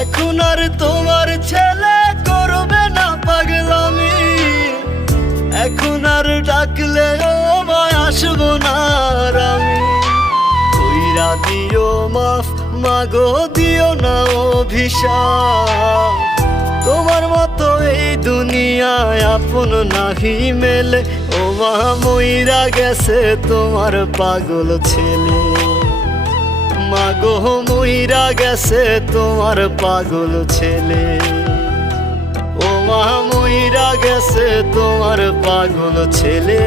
এখন আর তোমার ছেলে করবে না পাগলামি, এখন আর ডাকলে ও মায় আসবো না আর আমি। কইরা দিও মাফ মাগো, দিও না অভিশাপ। তোমার মতো এই দুনিয়ায় আপন নাহি মেলে, ও মা মইরা গেছে তোমার পাগল ছেলে। মাগো মইরা গেছে তোমার পাগল ছেলে, ও মা মইরা গেছে তোমার পাগল ছেলে।